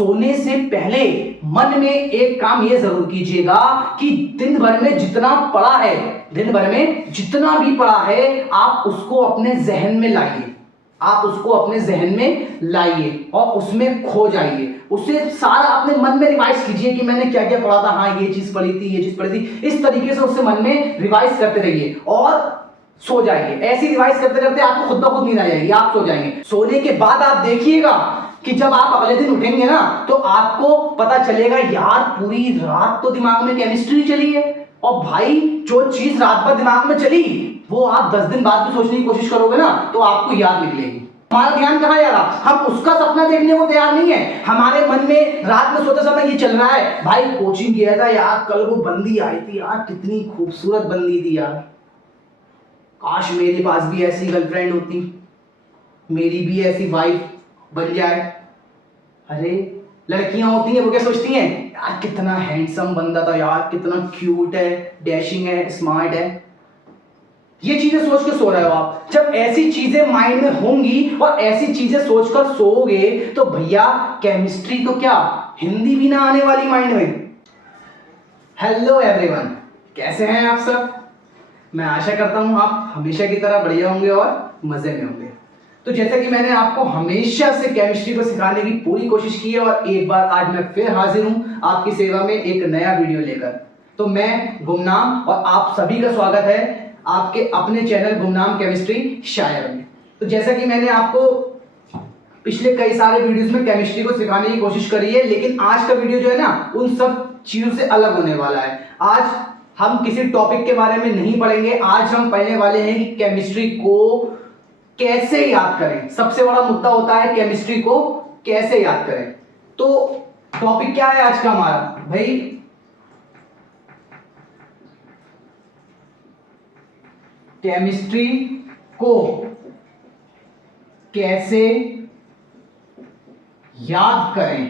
सोने से पहले मन में एक काम ये जरूर कीजिएगा कि दिन भर में जितना पड़ा है, दिन भर में जितना भी पड़ा है, आप उसको अपने जहन में लाइए, आप उसको अपने जहन में लाइए और उसमें खो जाइए। उसे सारा अपने मन में रिवाइज कीजिए कि मैंने क्या क्या पढ़ा था, हाँ ये चीज पढ़ी थी, ये चीज पढ़ी थी। इस तरीके से उससे मन में रिवाइज करते रहिए और सो जाइए। ऐसी रिवाइज करते करते आपको खुद ब खुद नींद आ जाएगी, आप सो जाएंगे। सोने के बाद आप देखिएगा कि जब आप अगले दिन उठेंगे ना तो आपको पता चलेगा यार पूरी रात तो दिमाग में केमिस्ट्री चली है। और भाई जो चीज रात भर दिमाग में चली वो आप 10 दिन बाद भी सोचने की कोशिश करोगे ना तो आपको याद निकलेगी। हमारा ध्यान कहाँ जा रहा, हम उसका सपना देखने को तैयार नहीं है। हमारे मन में रात में सोते समय ये चल रहा है, भाई कोचिंग गया था यार, कल वो बंदी आई थी यार, कितनी खूबसूरत बंदी थी यार, काश मेरे पास भी ऐसी गर्लफ्रेंड होती, मेरी भी ऐसी वाइफ बन जाए। अरे लड़कियां होती हैं वो क्या सोचती हैं, यार कितना हैंडसम बंदा था यार, कितना क्यूट है, डैशिंग है, स्मार्ट है। ये चीजें सोच के सो रहे हो आप। जब ऐसी चीजें माइंड में होंगी और ऐसी चीजें सोचकर सोओगे तो भैया केमिस्ट्री तो क्या हिंदी भी ना आने वाली माइंड में। हेलो एवरीवन, कैसे हैं आप सब? मैं आशा करता हूं आप हमेशा की तरह बढ़िया होंगे और मजे में होंगे। तो जैसा कि मैंने आपको हमेशा से केमिस्ट्री को सिखाने की पूरी कोशिश की है और एक बार आज मैं फिर हाजिर हूं आपकी सेवा में एक नया वीडियो लेकर। तो मैं गुमनाम और आप सभी का स्वागत है आपके अपने चैनल गुमनाम केमिस्ट्री शायर में। तो जैसा कि मैंने आपको पिछले कई सारे वीडियोस में केमिस्ट्री को सिखाने की कोशिश करी है, लेकिन आज का वीडियो जो है ना उन सब चीजों से अलग होने वाला है। आज हम किसी टॉपिक के बारे में नहीं पढ़ेंगे, आज हम पढ़ने वाले हैं कि केमिस्ट्री को कैसे याद करें। सबसे बड़ा मुद्दा होता है केमिस्ट्री को कैसे याद करें। तो टॉपिक क्या है आज का हमारा भाई, केमिस्ट्री को कैसे याद करें।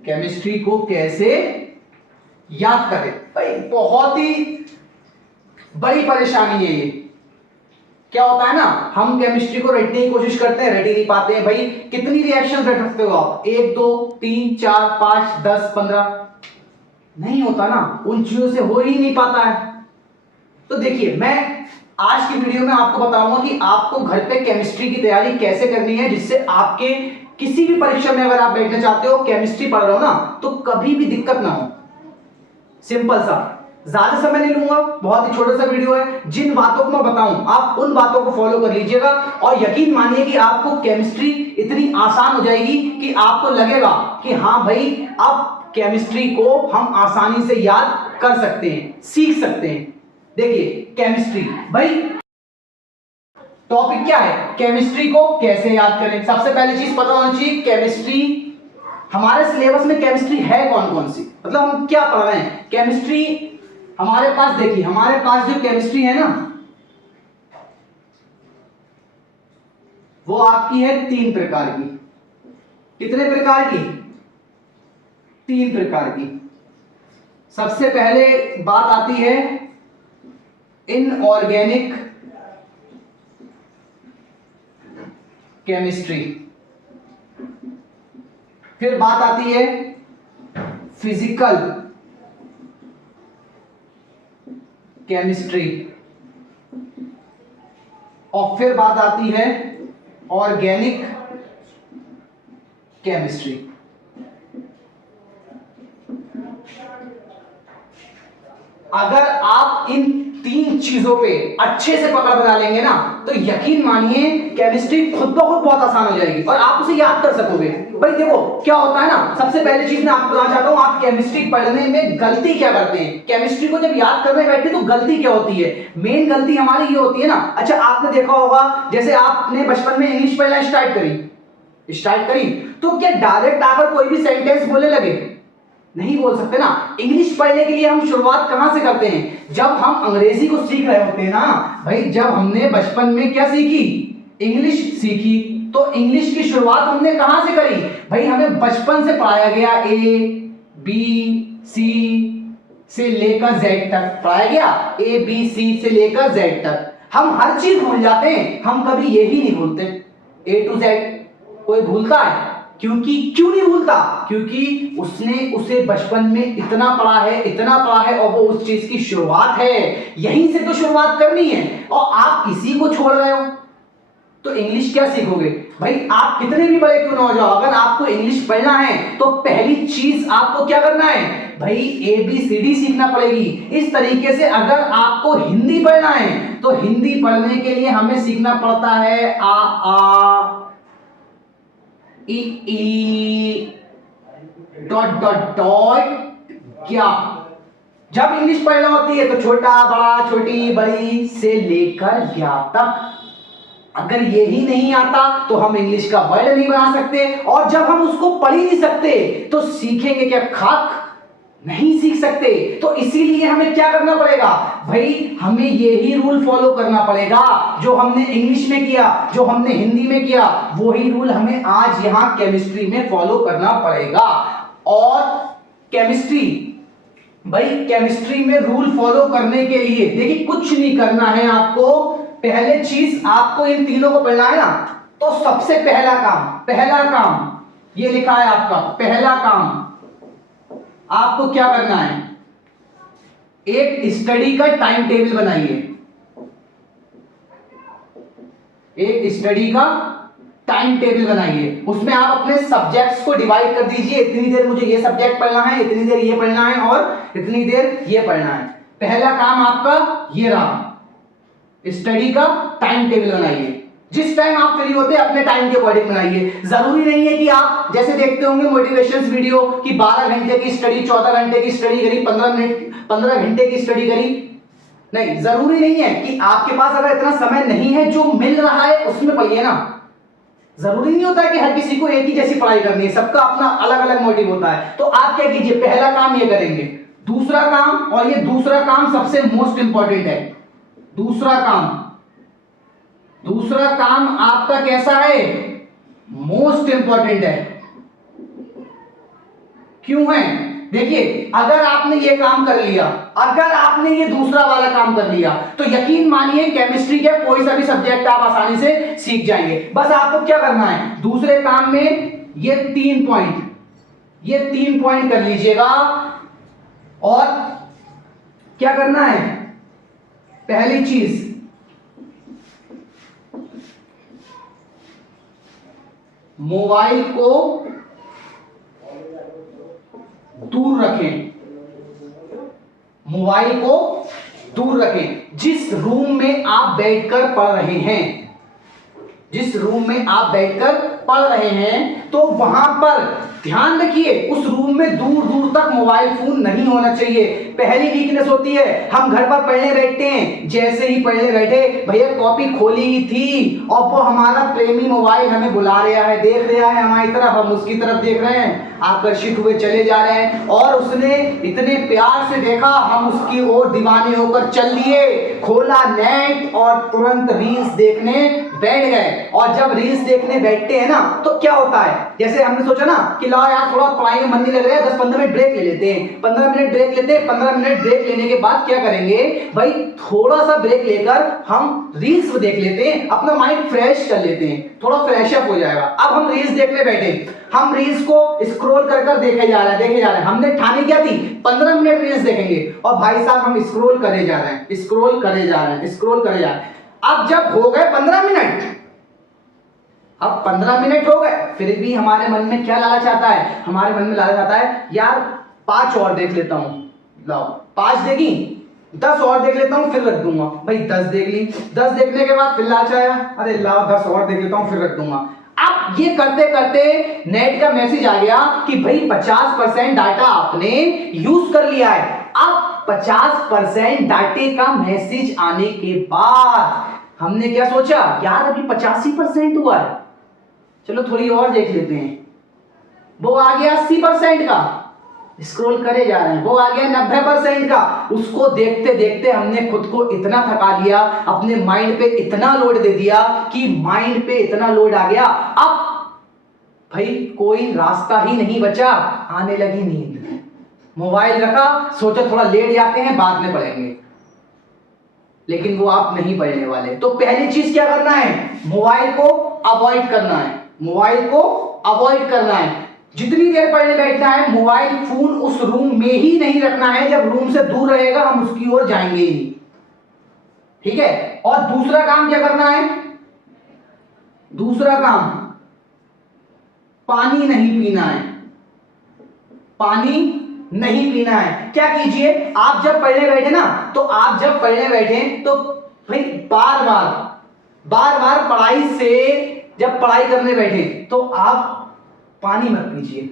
केमिस्ट्री को कैसे याद करें भाई, बहुत ही बड़ी परेशानी है ये। क्या होता है ना, हम केमिस्ट्री को रटने की कोशिश करते हैं, रट ही नहीं पाते हैं। भाई कितनी रिएक्शन रट सकते हो आप, 1 2 3 4 5 10 15, नहीं होता ना, उन चीजों से हो ही नहीं पाता है। तो देखिए मैं आज की वीडियो में आपको बताऊंगा कि आपको घर पे केमिस्ट्री की तैयारी कैसे करनी है, जिससे आपके किसी भी परीक्षा में अगर आप बैठना चाहते हो, केमिस्ट्री पढ़ रहे हो ना, तो कभी भी दिक्कत ना हो। सिंपल सा, ज्यादा समय नहीं लूंगा, बहुत ही छोटा सा वीडियो है। जिन बातों को मैं बताऊं आप उन बातों को फॉलो कर लीजिएगा और यकीन मानिए कि आपको केमिस्ट्री इतनी आसान हो जाएगी कि आपको लगेगा कि हाँ भाई अब केमिस्ट्री को हम आसानी से याद कर सकते हैं, सीख सकते हैं। देखिए केमिस्ट्री भाई, टॉपिक क्या है, केमिस्ट्री को कैसे याद करें। सबसे पहली चीज पता होनी चाहिए केमिस्ट्री, हमारे सिलेबस में केमिस्ट्री है कौन कौन सी, मतलब हम क्या पढ़ रहे हैं। केमिस्ट्री हमारे पास, देखिए हमारे पास जो केमिस्ट्री है ना वो आपकी है 3 प्रकार की। कितने प्रकार की? 3 प्रकार की। सबसे पहले बात आती है इनऑर्गेनिक केमिस्ट्री, फिर बात आती है फिजिकल केमिस्ट्री और फिर बात आती है ऑर्गेनिक केमिस्ट्री। अगर आप इन 3 चीजों पे अच्छे से पकड़ बना लेंगे ना तो यकीन मानिए केमिस्ट्री खुद ब खुद बहुत आसान हो जाएगी और आप उसे याद कर सकोगे। भाई देखो क्या होता है ना, सबसे पहली चीज मैं आपको बताना चाहता हूं, आप केमिस्ट्री पढ़ने में गलती क्या करते हैं। केमिस्ट्री को जब याद करने बैठे तो गलती क्या होती है, मेन गलती हमारी ये होती है ना। अच्छा आपने देखा होगा, जैसे आपने बचपन में इंग्लिश पढ़ना स्टार्ट करी तो क्या डायरेक्ट आकर कोई भी सेंटेंस बोलने लगे? नहीं बोल सकते ना। इंग्लिश पढ़ने के लिए हम शुरुआत कहां से करते हैं, जब हम अंग्रेजी को सीख रहे होते हैं ना। भाई जब हमने बचपन में क्या सीखी, इंग्लिश सीखी, तो इंग्लिश की शुरुआत हमने कहां से करी? भाई हमें बचपन से पढ़ाया गया, ABC से लेकर Z तक पढ़ाया गया, ABC से लेकर Z तक। हम हर चीज भूल जाते हैं, हम कभी ये ही नहीं भूलते A to Z। कोई भूलता है? क्योंकि क्यों नहीं भूलता? क्योंकि उसने उसे बचपन में इतना पढ़ा है और वो उस चीज की शुरुआत है, यहीं से तो शुरुआत करनी है और आप इसी को छोड़ रहे हो तो इंग्लिश क्या सीखोगे भाई? आप कितने भी बड़े क्यों ना हो जाओ, अगर आपको इंग्लिश पढ़ना है तो पहली चीज आपको क्या करना है भाई? ABCD सीखना पड़ेगी। इस तरीके से अगर आपको हिंदी पढ़ना है तो हिंदी पढ़ने के लिए हमें सीखना पड़ता है आ ई ई डॉट डॉट डॉट क्या। जब इंग्लिश पढ़ना होती है तो छोटा बड़ा छोटी बड़ी से लेकर ज्ञा तक। अगर यही नहीं आता तो हम इंग्लिश का वर्ड नहीं बना सकते और जब हम उसको पढ़ ही नहीं सकते तो सीखेंगे क्या? खाक नहीं सीख सकते। तो इसीलिए हमें क्या करना पड़ेगा भाई? हमें यही रूल फॉलो करना पड़ेगा जो हमने इंग्लिश में किया, जो हमने हिंदी में किया, वही रूल हमें आज यहां केमिस्ट्री में फॉलो करना पड़ेगा। और केमिस्ट्री भाई, केमिस्ट्री में रूल फॉलो करने के लिए देखिए कुछ नहीं करना है आपको। पहले चीज आपको इन तीनों को पढ़ना है ना, तो सबसे पहला काम ये लिखा है आपका पहला काम, आपको क्या करना है? एक स्टडी का टाइम टेबल बनाइए। एक स्टडी का टाइम टेबल बनाइए, उसमें आप अपने सब्जेक्ट्स को डिवाइड कर दीजिए। इतनी देर मुझे ये सब्जेक्ट पढ़ना है, इतनी देर ये पढ़ना है और इतनी देर ये पढ़ना है। पहला काम आपका ये रहा, स्टडी का टाइम टेबल बनाइए। जिस टाइम आप फ्री होते हैं अपने टाइम के अकॉर्डिंग बनाइए। जरूरी नहीं है कि आप जैसे देखते होंगे मोटिवेशन वीडियो कि 12 घंटे की स्टडी, 14 घंटे की स्टडी करी, 15 घंटे की स्टडी करी। नहीं, जरूरी नहीं है कि आपके पास अगर इतना समय नहीं है, जो मिल रहा है उसमें पढ़िए ना। जरूरी नहीं होता है कि हर किसी को एक ही जैसी पढ़ाई करनी है, सबका अपना अलग अलग मोटिव होता है। तो आप क्या कीजिए, पहला काम ये करेंगे। दूसरा काम, और ये दूसरा काम सबसे मोस्ट इंपॉर्टेंट है। दूसरा काम आपका कैसा है? मोस्ट इंपॉर्टेंट है। क्यों है? देखिए, अगर आपने ये काम कर लिया, अगर आपने ये दूसरा वाला काम कर लिया, तो यकीन मानिए केमिस्ट्री के कोई सा भी सब्जेक्ट आप आसानी से सीख जाएंगे। बस आपको क्या करना है, दूसरे काम में ये 3 पॉइंट कर लीजिएगा। और क्या करना है? पहली चीज, मोबाइल को दूर रखें। मोबाइल को दूर रखें। जिस रूम में आप बैठकर पढ़ रहे हैं, जिस रूम में आप बैठकर पढ़ रहे हैं, तो वहां पर ध्यान रखिए उस रूम में दूर दूर तक मोबाइल फोन नहीं होना चाहिए। पहली वीकनेस होती है, हम घर पर पढ़ने बैठते हैं, जैसे ही पढ़ने बैठे भैया कॉपी खोली ही थी और वो हमारा प्रेमी मोबाइल हमें बुला रहा है, देख रहा है हमारी तरफ, हम उसकी तरफ देख रहे हैं, आकर्षित हुए चले जा रहे हैं। और उसने इतने प्यार से देखा, हम उसकी ओर दीवाने होकर चल दिए, खोला नेट और तुरंत रील्स देखने बैठ गए। और जब रील्स देखने बैठते हैं ना, तो क्या होता है, जैसे हमने सोचा ना कि लाओ यार थोड़ा पढ़ाई में मन नहीं लग रहा है, 10-15 मिनट ब्रेक ले लेते हैं। 15 मिनट ब्रेक लेते हैं। 15 मिनट ब्रेक लेने के बाद क्या करेंगे भाई, थोड़ा सा ब्रेक लेकर हम रील्स देख लेते हैं, अपना माइंड फ्रेश कर लेते हैं, थोड़ा फ्रेश अप हो जाएगा। अब हम रील्स देखने बैठे, हम रील्स को स्क्रॉल कर कर देखे जा रहे हैं। हमने ठानी क्या थी, 15 मिनट रील्स देखेंगे, और भाई साहब हम स्क्रॉल करे जा रहे हैं। अब जब हो गए 15 मिनट, अब 15 मिनट हो गए, फिर भी हमारे मन में क्या लालच आता है, हमारे मन में लालच आता है यार 5 और देख लेता हूं, लाओ 5 देखी, 10 और देख लेता हूं फिर रख दूंगा। भाई 10 देख ली, 10 देखने के बाद फिर लालच आया, अरे लाओ 10 और देख लेता हूं फिर रख दूंगा। अब ये करते करते नेट का मैसेज आ गया कि भाई 50% डाटा आपने यूज कर लिया है। अब 50% डाटे का मैसेज आने के बाद हमने क्या सोचा, यार अभी 85% हुआ है, चलो थोड़ी और देख लेते हैं। वो आ गया 80% का, स्क्रॉल करे जा रहे हैं, वो आ गया 90% का। उसको देखते देखते हमने खुद को इतना थका लिया, अपने माइंड पे इतना लोड दे दिया कि माइंड पे इतना लोड आ गया, अब भाई कोई रास्ता ही नहीं बचा, आने लगी नींद। मोबाइल रखा, सोचा थोड़ा लेट जाते हैं, बाद में पढ़ेंगे, लेकिन वो आप नहीं पढ़ने वाले। तो पहली चीज क्या करना है, मोबाइल को अवॉइड करना है। मोबाइल को अवॉइड करना है। जितनी देर पढ़ने बैठना है मोबाइल फोन उस रूम में ही नहीं रखना है, जब रूम से दूर रहेगा हम उसकी ओर जाएंगे ही नहीं, ठीक है। और दूसरा काम क्या करना है, दूसरा काम पानी नहीं पीना है, पानी नहीं पीना है। क्या कीजिए, आप जब पढ़ने बैठे ना, तो आप जब पढ़ने बैठे तो भाई बार बार पढ़ाई से जब पढ़ाई करने बैठे तो आप पानी मत पीजिए।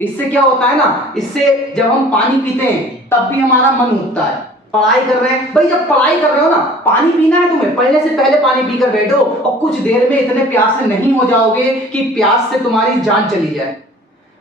इससे क्या होता है ना, इससे जब हम पानी पीते हैं तब भी हमारा मन उठता है। पढ़ाई कर रहे हैं भाई, जब पढ़ाई कर रहे हो ना, पानी पीना है तुम्हें, पढ़ने से पहले पानी पीकर बैठो और कुछ देर में इतने प्यासे नहीं हो जाओगे कि प्यास से तुम्हारी जान चली जाए।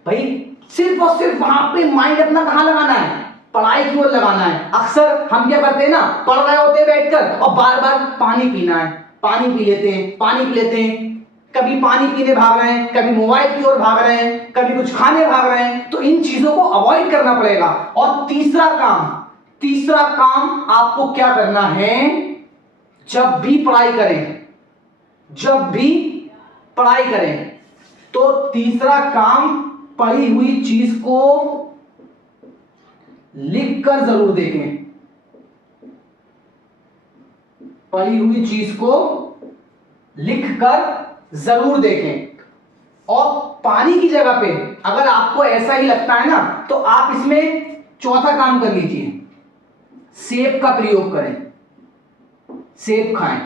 भाई सिर्फ और सिर्फ वहां पे माइंड अपना कहां लगाना है, पढ़ाई की ओर लगाना है। अक्सर हम क्या करते हैं ना, पढ़ रहे होते हैं बैठकर और बार बार पानी पीना है, पानी पी लेते हैं, पानी पी लेते हैं, कभी पानी पीने भाग रहे हैं, कभी मोबाइल की ओर भाग रहे हैं, कभी कुछ खाने भाग रहे हैं। तो इन चीजों को अवॉइड करना पड़ेगा। और तीसरा काम आपको क्या करना है, जब भी पढ़ाई करें तो तीसरा काम पढ़ी हुई चीज को लिखकर जरूर देखें, पढ़ी हुई चीज को लिखकर जरूर देखें। और पानी की जगह पे अगर आपको ऐसा ही लगता है ना, तो आप इसमें चौथा काम कर लीजिए, सेब का प्रयोग करें, सेब खाएं।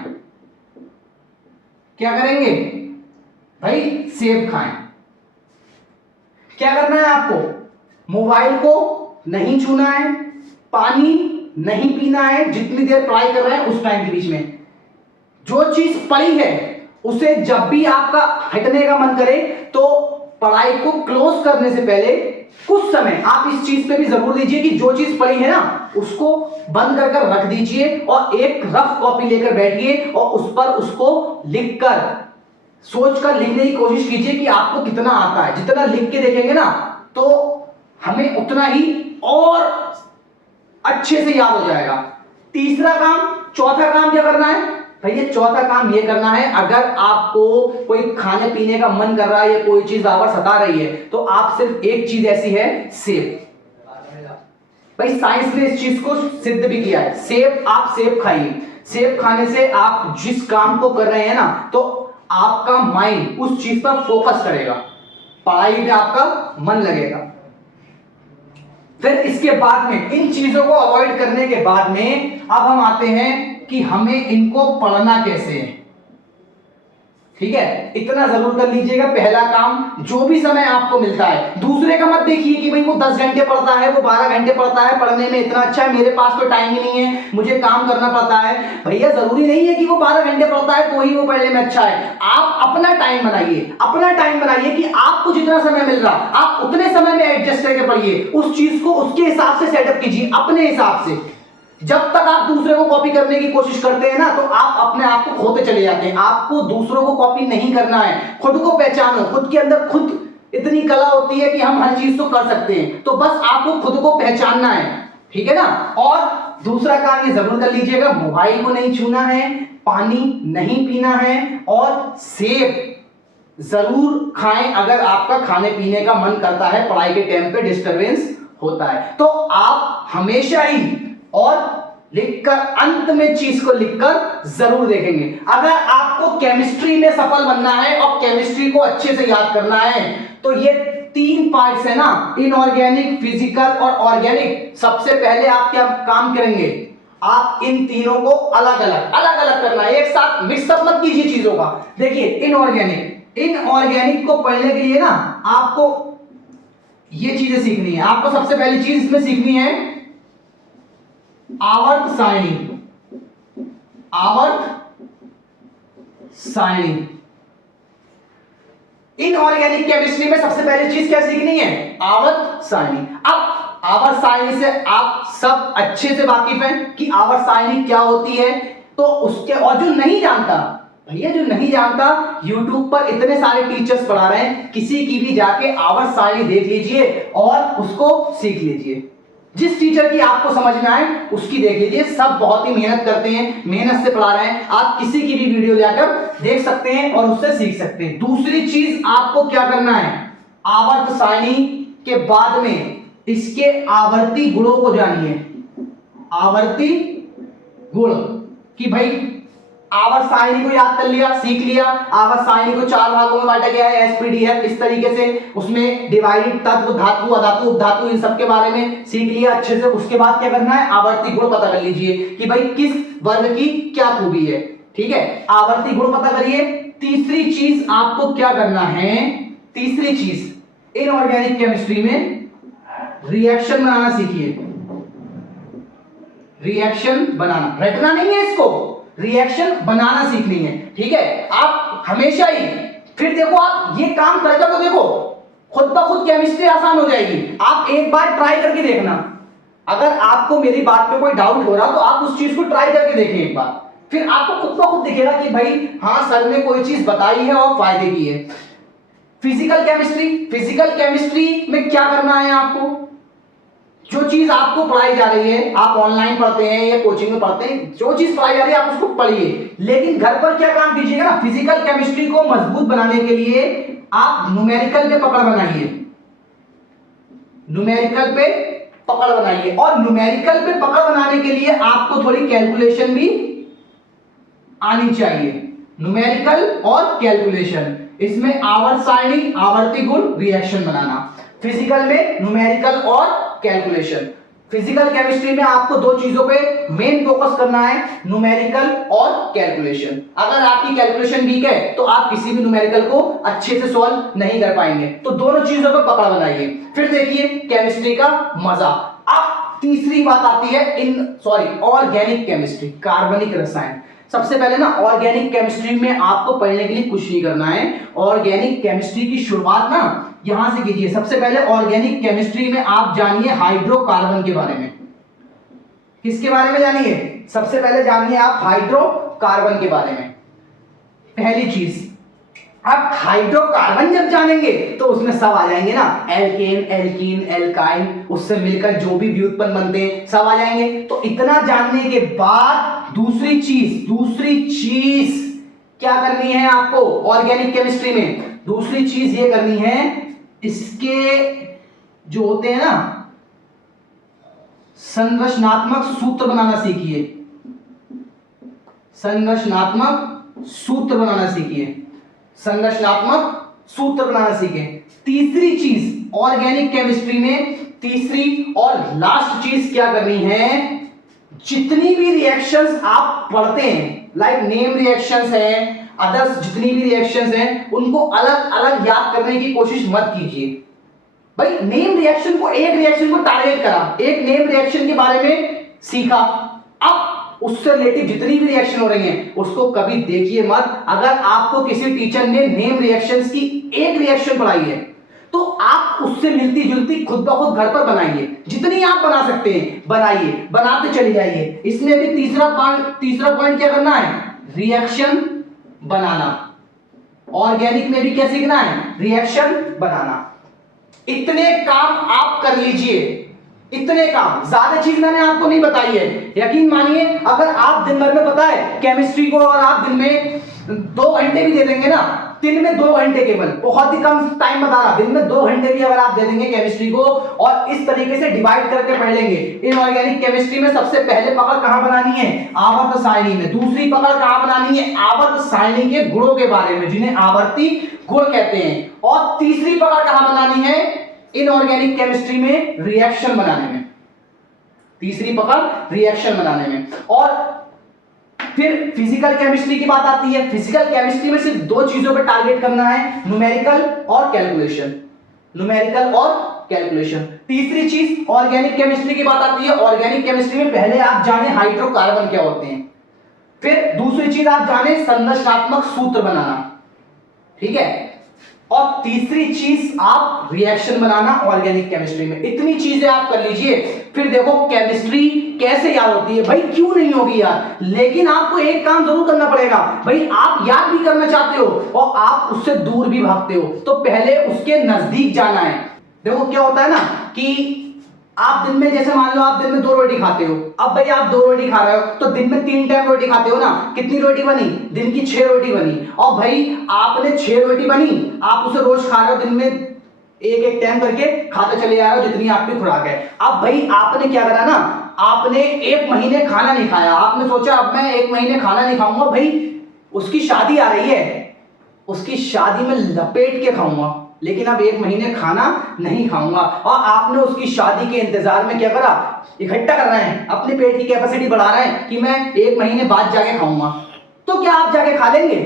क्या करेंगे भाई, सेब खाएं। क्या करना है आपको, मोबाइल को नहीं छूना है, पानी नहीं पीना है, जितनी देर पढ़ाई कर रहे हैं उस टाइम के बीच में जो चीज पढ़ी है उसे जब भी आपका हटने का मन करे तो पढ़ाई को क्लोज करने से पहले कुछ समय आप इस चीज पे भी जरूर दीजिए कि जो चीज पढ़ी है ना उसको बंद कर रख दीजिए और एक रफ कॉपी लेकर बैठिए और उस पर उसको लिखकर सोचकर लिखने की कोशिश कीजिए कि आपको कितना आता है। जितना लिख के देखेंगे ना तो हमें उतना ही और अच्छे से याद हो जाएगा। चौथा काम क्या करना है भैया, चौथा काम ये करना है, अगर आपको कोई खाने पीने का मन कर रहा है या कोई चीज आवर सता रही है तो आप सिर्फ एक चीज ऐसी है, सेब। भाई साइंस ने इस चीज को सिद्ध भी किया है, आप सेब खाइए। सेब खाने से आप जिस काम को कर रहे हैं ना तो आपका माइंड उस चीज पर फोकस करेगा, पढ़ाई में आपका मन लगेगा। फिर इसके बाद में इन चीजों को अवॉइड करने के बाद में अब हम आते हैं कि हमें इनको पढ़ना कैसे है। ठीक है, इतना जरूर कर लीजिएगा। पहला काम, जो भी समय आपको मिलता है, दूसरे का मत देखिए कि भाई वो 10 घंटे पढ़ता है, वो 12 घंटे पढ़ता है, पढ़ने में इतना अच्छा है, मेरे पास तो टाइम ही नहीं है, मुझे काम करना पड़ता है। भैया जरूरी नहीं है कि वो 12 घंटे पढ़ता है तो ही वो पढ़ने में अच्छा है। आप अपना टाइम बनाइए कि आपको जितना समय मिल रहा आप उतने समय में एडजस्ट करके पढ़िए, उस चीज को उसके हिसाब से सेटअप कीजिए, अपने हिसाब से। जब तक आप दूसरे को कॉपी करने की कोशिश करते हैं ना तो आप अपने आप को खोते चले जाते हैं। आपको दूसरों को कॉपी नहीं करना है, खुद को पहचानो। खुद के अंदर खुद इतनी कला होती है कि हम हर चीज को कर सकते हैं, तो बस आपको खुद को पहचानना है, ठीक है ना। और दूसरा काम ये जरूर कर लीजिएगा, मोबाइल को नहीं छूना है, पानी नहीं पीना है और सेब जरूर खाएं अगर आपका खाने पीने का मन करता है, पढ़ाई के टाइम पे डिस्टरबेंस होता है तो आप हमेशा ही और लिखकर, अंत में चीज को लिखकर जरूर देखेंगे। अगर आपको केमिस्ट्री में सफल बनना है और केमिस्ट्री को अच्छे से याद करना है तो ये 3 पार्ट्स है ना, इनऑर्गेनिक, फिजिकल और ऑर्गेनिक। सबसे पहले आप क्या काम करेंगे, आप इन तीनों को अलग अलग करना है, एक साथ मिक्सअप मत कीजिए चीजों का। देखिए इनऑर्गेनिक को पढ़ने के लिए ना आपको ये चीजें सीखनी है। आपको सबसे पहली चीज इसमें सीखनी है आवर्त सारणी। इनऑर्गेनिक केमिस्ट्री में सबसे पहली चीज क्या सीखनी है, आवर्त सारणी। अब आवर्त सारणी से आप सब अच्छे से वाकिफ हैं कि आवर्त सारणी क्या होती है। तो उसके, और जो नहीं जानता YouTube पर इतने सारे टीचर्स पढ़ा रहे हैं, किसी की भी जाके आवर्त सारणी देख लीजिए और उसको सीख लीजिए। जिस टीचर की आपको समझ में आए उसकी देख लीजिए, सब बहुत ही मेहनत करते हैं, मेहनत से पढ़ा रहे हैं। आप किसी की भी वीडियो जाकर देख सकते हैं और उससे सीख सकते हैं। दूसरी चीज आपको क्या करना है, आवर्त सारणी के बाद में इसके आवर्ती गुणों को जानिए। आवर्ती गुण कि भाई आवर्त सारणी को याद कर लिया, सीख लिया, आवर्त सारणी को 4 भागों में बांटा गया है, एसपीडीएफ, इस तरीके से उसमें डिवाइडेड तत्व, धातु, अधातु, उपधातु, इन सब के बारे में सीख लिया अच्छे से। उसके बाद क्या करना है, आवर्ती गुण पता कर लीजिए कि भाई किस वर्ग की क्या खूबी है। ठीक है, आवर्ती गुण पता करिए। तीसरी चीज आपको क्या करना है, तीसरी चीज इनऑर्गेनिक केमिस्ट्री में रिएक्शन बनाना सीखिए। रिएक्शन बनाना, रटना नहीं है इसको, रिएक्शन बनाना सीखनी है। ठीक है, आप हमेशा ही, फिर देखो आप ये काम करके तो देखो खुद ब खुद केमिस्ट्री आसान हो जाएगी। आप एक बार ट्राई करके देखना, अगर आपको मेरी बात पे कोई डाउट हो रहा तो आप उस चीज को ट्राई करके देखें एक बार, फिर आपको खुद ब खुद दिखेगा कि भाई हाँ सर ने कोई चीज बताई है और फायदे की है। फिजिकल केमिस्ट्री, फिजिकल केमिस्ट्री में क्या करना है आपको, जो चीज आपको पढ़ाई जा रही है, आप ऑनलाइन पढ़ते हैं या कोचिंग में पढ़ते हैं, जो चीज पढ़ाई जा रही है आप उसको पढ़िए, लेकिन घर पर क्या काम कीजिएगा ना, फिजिकल केमिस्ट्री को मजबूत बनाने के लिए आप न्यूमेरिकल पे पकड़ बनाइए। न्यूमेरिकल पे पकड़ बनाइए, और न्यूमेरिकल पे पकड़ बनाने के लिए आपको थोड़ी कैलकुलेशन भी आनी चाहिए। न्यूमेरिकल और कैलकुलेशन, इसमें आवर्त सारणी, आवर्ती गुण, रिएक्शन बनाना। फिजिकल में न्यूमेरिकल और कैलकुलेशन। फिजिकल केमिस्ट्री में आपको दो चीजों पे मेन फोकस करना है, न्यूमेरिकल और कैलकुलेशन। अगर आपकी कैलकुलेशन वीक है तो आप किसी भी न्यूमेरिकल को अच्छे से सॉल्व नहीं कर पाएंगे, तो दोनों चीजों पर पकड़ बनाइए। फिर देखिए केमिस्ट्री का मजा। अब तीसरी बात आती है ऑर्गेनिक केमिस्ट्री, कार्बनिक रसायन। सबसे पहले ना ऑर्गेनिक केमिस्ट्री में आपको पढ़ने के लिए कुछ नहीं करना है। ऑर्गेनिक केमिस्ट्री की शुरुआत ना यहां से कीजिए। सबसे पहले ऑर्गेनिक केमिस्ट्री में आप जानिए हाइड्रोकार्बन के बारे में। किसके बारे में जानिए, सबसे पहले जानिए आप हाइड्रोकार्बन के बारे में। पहली चीज, आप हाइड्रोकार्बन जब जानेंगे तो उसमें सब आ जाएंगे ना, एल्केन, एल्कीन, एल्काइन, उससे मिलकर जो भी व्युत्पन्न बनते हैं सब आ जाएंगे। तो इतना जानने के बाद दूसरी चीज क्या करनी है आपको ऑर्गेनिक केमिस्ट्री में, दूसरी चीज ये करनी है, इसके जो होते हैं ना संरचनात्मक सूत्र बनाना सीखिए। संरचनात्मक सूत्र बनाना सीखिए, संरचनात्मक सूत्र बनाना सीखें। तीसरी चीज ऑर्गेनिक केमिस्ट्री में, तीसरी और लास्ट चीज क्या करनी है, जितनी भी रिएक्शंस आप पढ़ते हैं, लाइक नेम रिएक्शंस हैं, अदर्स जितनी भी रिएक्शंस हैं, उनको अलग अलग याद करने की कोशिश मत कीजिए। भाई नेम रिएक्शन को, एक रिएक्शन को टारगेट करा, एक नेम रिएक्शन के बारे में सीखा, अब उससे रिलेटेड जितनी भी रिएक्शन हो रही हैं उसको कभी देखिए मत। अगर आपको किसी टीचर ने नेम रिएक्शंस की एक रिएक्शन पढ़ाई है तो आप उससे मिलती जुलती खुद ब खुद घर पर बनाइए, जितनी आप बना सकते हैं बनाइए, बनाते चले जाइए। इसमें भी तीसरा पॉइंट क्या करना है, रिएक्शन बनाना। ऑर्गेनिक में भी क्या सीखना है, रिएक्शन बनाना। इतने काम आप कर लीजिए, इतने काम, ज्यादा चीज मैंने आपको नहीं बताई है। यकीन मानिए अगर आप दिन भर में, पता है केमिस्ट्री को और आप दिन में 2 घंटे भी दे देंगे ना, दिन में 2 घंटे, केवल बहुत ही कम टाइम बता रहा, दिन में 2 घंटे भी अगर आप दे देंगे केमिस्ट्री को और इस तरीके से डिवाइड करके पढ़ लेंगे। इनऑर्गेनिक केमिस्ट्री में सबसे पहले पकड़ कहां बनानी है, आवर्त सारणी में। दूसरी पकड़ कहां बनानी है, आवर्त सारणी के गुणों के बारे में, जिन्हें आवर्ती गुण कहते हैं। और तीसरी पकड़ कहां बनानी है, इनऑर्गेनिक केमिस्ट्री में, रिएक्शन बनाने में। तीसरी पकड़ रिएक्शन बनाने में। और फिर फिजिकल केमिस्ट्री की बात आती है। फिजिकल केमिस्ट्री में सिर्फ 2 चीजों पर टारगेट करना है, न्यूमेरिकल और कैलकुलेशन। न्यूमेरिकल और कैलकुलेशन। तीसरी चीज ऑर्गेनिक केमिस्ट्री की बात आती है। ऑर्गेनिक केमिस्ट्री में पहले आप जाने हाइड्रोकार्बन क्या होते हैं, फिर दूसरी चीज आप जाने संरचनात्मक सूत्र बनाना, ठीक है, और तीसरी चीज आप रिएक्शन बनाना ऑर्गेनिक केमिस्ट्री में। इतनी चीजें आप कर लीजिए, फिर देखो केमिस्ट्री कैसे याद होती है। भाई क्यों नहीं होगी याद, लेकिन आपको एक काम जरूर करना पड़ेगा। भाई आप याद भी करना चाहते हो और आप उससे दूर भी भागते हो, तो पहले उसके नजदीक जाना है। देखो क्या होता है ना कि आप दिन में, जैसे मान लो आप दिन में 2 रोटी खाते हो, अब भाई आप 2 रोटी खा रहे हो तो दिन में 3 टाइम रोटी खाते हो ना, कितनी रोटी बनी? दिन की 6 रोटी बनी। और भाई आपने 6 रोटी बनी, आप उसे रोज खा रहे हो, दिन में एक एक टाइम करके खाते चले जा रहे हो जितनी आपकी खुराक है। अब भाई आपने क्या करा ना, आपने 1 महीने खाना नहीं खाया, आपने सोचा अब मैं 1 महीने खाना नहीं खाऊंगा, भाई उसकी शादी आ रही है, उसकी शादी में लपेट के खाऊंगा, लेकिन अब 1 महीने खाना नहीं खाऊंगा। और आपने उसकी शादी के इंतजार में क्या करा, इकट्ठा कर रहे हैं, अपने पेट की कैपेसिटी बढ़ा रहे हैं कि मैं 1 महीने बाद जाके खाऊंगा। तो क्या आप जाके खा लेंगे?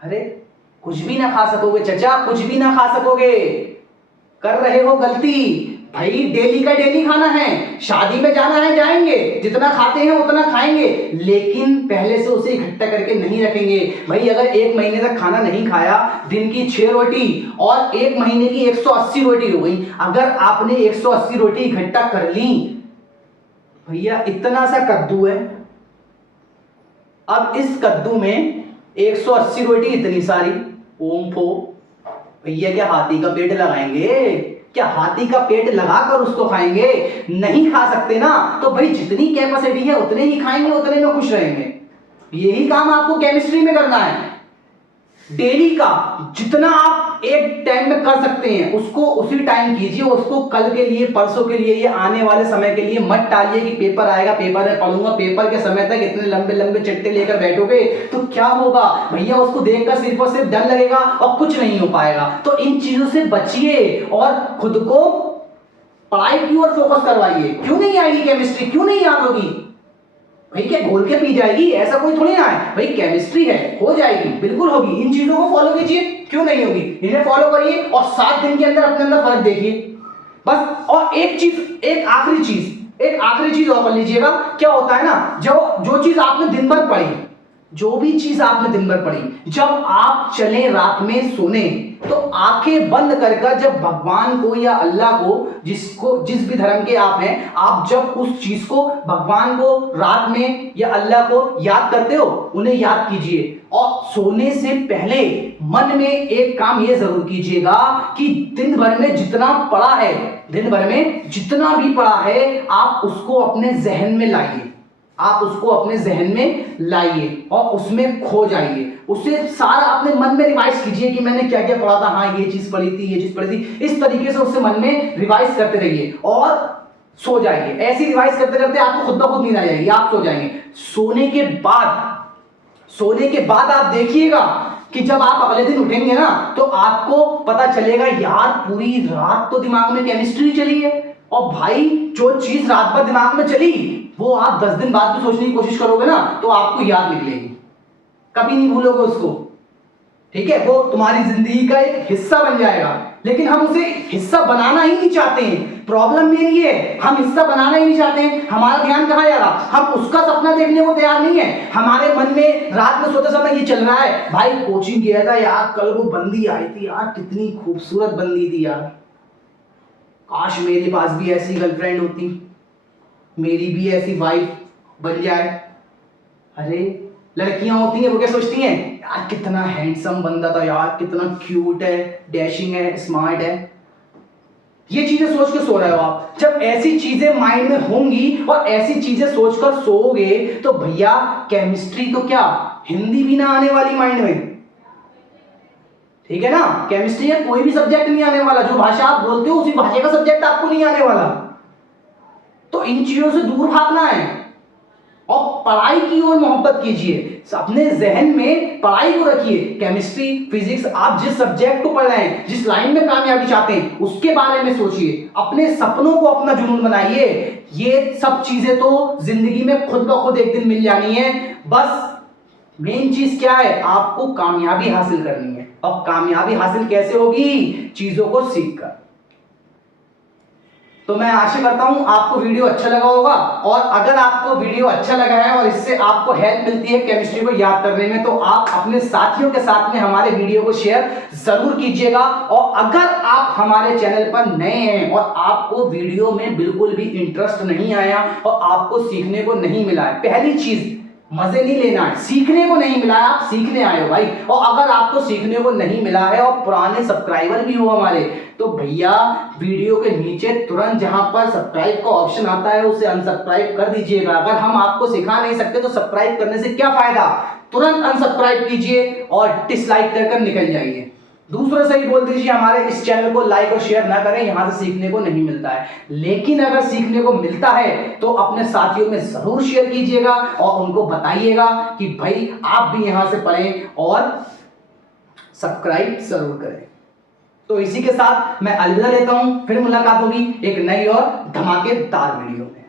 अरे कुछ भी ना खा सकोगे चचा, कुछ भी ना खा सकोगे, कर रहे हो गलती। भाई डेली का डेली खाना है, शादी में जाना है जाएंगे, जितना खाते हैं उतना खाएंगे, लेकिन पहले से उसे इकट्ठा करके नहीं रखेंगे। भाई अगर 1 महीने तक खाना नहीं खाया, दिन की 6 रोटी और 1 महीने की 180 रोटी हो गई। अगर आपने 180 रोटी इकट्ठा कर ली, भैया इतना सा कद्दू है, अब इस कद्दू में 180 रोटी इतनी सारी, ओम फो, भैया क्या हाथी का पेट लगाएंगे? क्या हाथी का पेट लगाकर उसको खाएंगे? नहीं खा सकते ना, तो भाई जितनी कैपेसिटी है उतने ही खाएंगे, उतने में खुश रहेंगे। यही काम आपको केमिस्ट्री में करना है। डेली का जितना आप एक टाइम में कर सकते हैं उसको उसी टाइम कीजिए, उसको कल के लिए, परसों के लिए, ये आने वाले समय के लिए मत टालिए कि पेपर आएगा, पेपर में पढ़ूंगा। पेपर के समय तक इतने लंबे लंबे चिट्टे लेकर बैठोगे तो क्या होगा भैया? उसको देखकर सिर्फ और सिर्फ डर लगेगा और कुछ नहीं हो पाएगा। तो इन चीजों से बचिए और खुद को पढ़ाई की ओर फोकस करवाइए। क्यों नहीं आएगी केमिस्ट्री? क्यों नहीं याद होगी? भाई क्या घोल के पी जाएगी? ऐसा कोई थोड़ी ना है। भाई केमिस्ट्री है, हो जाएगी, बिल्कुल होगी। इन चीजों को फॉलो कीजिए, क्यों नहीं होगी? इन्हें फॉलो करिए और 7 दिन के अंदर अपने अंदर फर्क देखिए बस। और एक आखिरी चीज और कर लीजिएगा। क्या होता है ना, जो चीज आपने दिन भर पढ़ी, जो भी चीज आपने दिन भर पढ़ी, जब आप चले रात में सोने तो आंखें बंद कर जब भगवान को या अल्लाह को, जिस भी धर्म के आप हैं, आप जब उस चीज को, भगवान को रात में या अल्लाह को याद करते हो, उन्हें याद कीजिए। और सोने से पहले मन में एक काम ये जरूर कीजिएगा कि दिन भर में जितना पढ़ा है, दिन भर में जितना भी पढ़ा है, आप उसको अपने जहन में लाइए, आप उसको अपने जहन में लाइए और उसमें खो जाइए। उसे सारा अपने मन में रिवाइज कीजिए कि मैंने क्या क्या पढ़ा था, हाँ ये चीज पढ़ी थी, ये चीज पढ़ी थी। इस तरीके से उससे मन में रिवाइज करते रहिए और सो जाइए। ऐसी रिवाइज करते करते आपको खुद ब खुद नींद आ जाएगी, आप सो जाएंगे। सोने के बाद आप देखिएगा कि जब आप अगले दिन उठेंगे ना तो आपको पता चलेगा यार पूरी रात तो दिमाग में केमिस्ट्री चली है। और भाई जो चीज रात भर दिमाग में चली वो आप 10 दिन बाद भी सोचने की कोशिश करोगे ना तो आपको याद निकलेगी, कभी नहीं भूलोगे उसको। ठीक है, वो तुम्हारी जिंदगी का एक हिस्सा बन जाएगा। लेकिन हम उसे हिस्सा बनाना ही नहीं चाहते हैं। प्रॉब्लम मेरी है, हम हिस्सा बनाना ही नहीं चाहते हैं। हमारा ध्यान कहाँ जा रहा, हम उसका सपना देखने को तैयार नहीं है। हमारे मन में रात में सोते समय ये चल रहा है, भाई कोचिंग गया था यार, कल वो बंदी आई थी यार, कितनी खूबसूरत बंदी थी यार, काश मेरे पास भी ऐसी गर्लफ्रेंड होती, मेरी भी ऐसी वाइफ बन जाए। अरे लड़कियां होती हैं वो क्या सोचती हैं, यार कितना हैंडसम बंदा था यार, कितना क्यूट है, डैशिंग है, स्मार्ट है। ये चीजें सोच के सो रहे हो आप। जब ऐसी चीजें माइंड में होंगी और ऐसी चीजें सोचकर सोओगे तो भैया केमिस्ट्री तो क्या, हिंदी भी ना आने वाली माइंड में। ठीक है ना, केमिस्ट्री या कोई भी सब्जेक्ट नहीं आने वाला। जो भाषा आप बोलते हो उसी भाषा का सब्जेक्ट आपको नहीं आने वाला। तो इन चीजों से दूर भागना है और पढ़ाई की ओर मोहब्बत कीजिए। अपने जहन में पढ़ाई को रखिए। केमिस्ट्री, फिजिक्स, आप जिस सब्जेक्ट को पढ़ रहे हैं, जिस लाइन में कामयाबी चाहते हैं उसके बारे में सोचिए। अपने सपनों को अपना जुनून बनाइए। ये सब चीजें तो जिंदगी में खुद ब खुद एक दिन मिल जानी है। बस मेन चीज क्या है, आपको कामयाबी हासिल करनी है। और कामयाबी हासिल कैसे होगी, चीजों को सीखकर। तो मैं आशा करता हूं आपको वीडियो अच्छा लगा होगा। और अगर आपको वीडियो अच्छा लगा है और इससे आपको हेल्प मिलती है केमिस्ट्री को याद करने में, तो आप अपने साथियों के साथ में हमारे वीडियो को शेयर जरूर कीजिएगा। और अगर आप हमारे चैनल पर नए हैं और आपको वीडियो में बिल्कुल भी इंटरेस्ट नहीं आया और आपको सीखने को नहीं मिला है, पहली चीज मजे नहीं लेना है, सीखने को नहीं मिला है, आप सीखने आए हो भाई। और अगर आपको सीखने को नहीं मिला है और पुराने सब्सक्राइबर भी हो हमारे, तो भैया वीडियो के नीचे तुरंत जहां पर सब्सक्राइब का ऑप्शन आता है उसे अनसब्सक्राइब कर दीजिएगा। अगर हम आपको सिखा नहीं सकते तो सब्सक्राइब करने से क्या फायदा, तुरंत अनसब्सक्राइब कीजिए और डिसलाइक कर निकल जाइए। दूसरा से ही बोल दीजिए हमारे इस चैनल को लाइक और शेयर ना करें, यहां से सीखने को नहीं मिलता है। लेकिन अगर सीखने को मिलता है तो अपने साथियों में जरूर शेयर कीजिएगा और उनको बताइएगा कि भाई आप भी यहां से पढ़ें और सब्सक्राइब जरूर करें। तो इसी के साथ मैं अलविदा लेता हूं, फिर मुलाकात होगी एक नई और धमाकेदार वीडियो में।